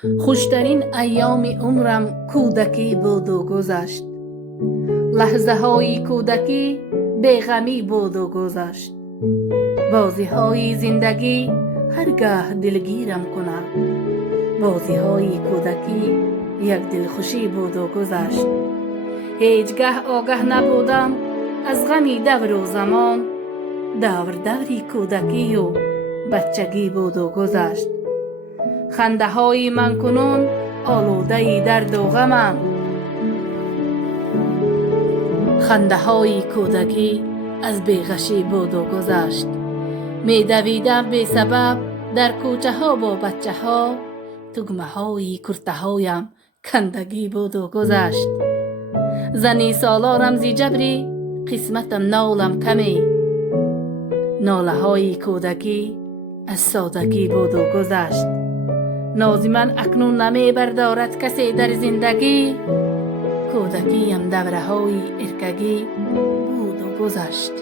خوشترین ایام عمرم کودکی بود و گذشت. لحظه های کودکی بیغمی بود و گذشت. بازی های زندگی هرگاه دلگیرم کنه. بازی های کودکی یک دلخوشی بود و گذشت. هیچگاه آگه نبودم از غمی دور و زمان. دوری کودکی و بچگی بود و گذشت. خنده های من کنون آلوده درد و غمم. خنده های کودکی از بیغشی بود و گذشت. می دویدم بی سبب در کوچه ها با بچه ها. تگمه های کرته هایم کندگی بود و گذشت. زنی سالا رمزی جبری قسمتم نالم کمی. ناله های کودکی از سادگی بود و گذشت. ناز من اکنون نمی بردارد کسی در زندگی. کودکیم دوره های ارکگی بود و گذشت.